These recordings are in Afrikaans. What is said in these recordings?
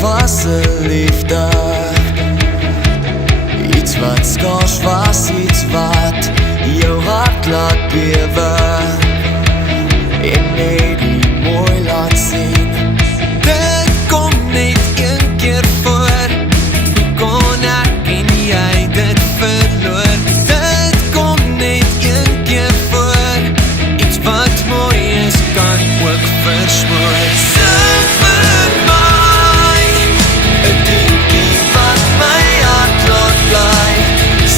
was 'n liefde, iets wat skaars was, iets wat jou hart laat bewe en net die mooi laat sien. Dit kom net een keer voor, hoe kon ek en jy dit verloor? Dit kom net een keer voor, iets wat mooi is kan ook versmoor. Sing vir my 'n dingie wat my hart laat bly.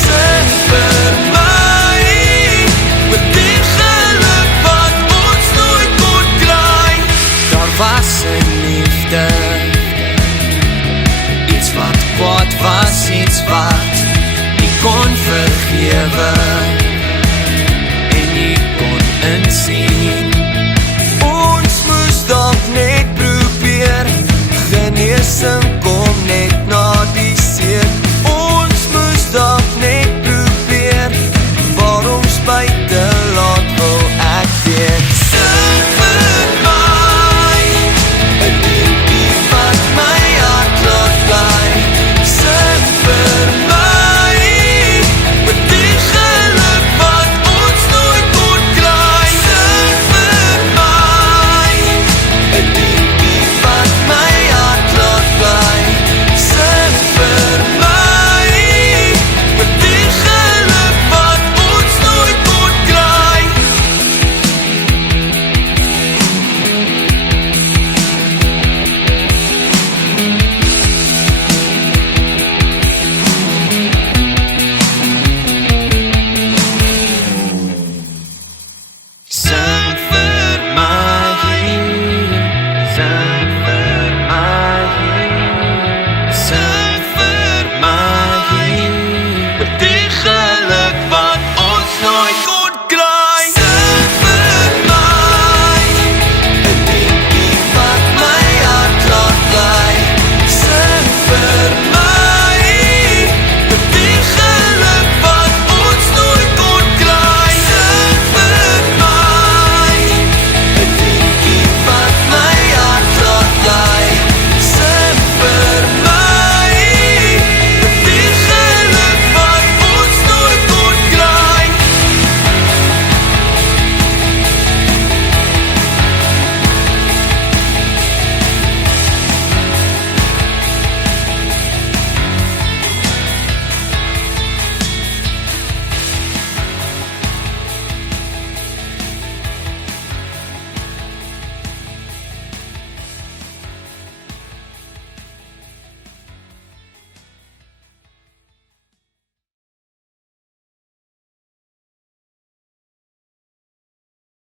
Sing vir my met die geluk wat ons nooit kon kry. Daar was 'n liefde, iets wat kwaad was, iets wat nie kon vergewe en nie kon insien. Ons moes dalk net probeer, geneesing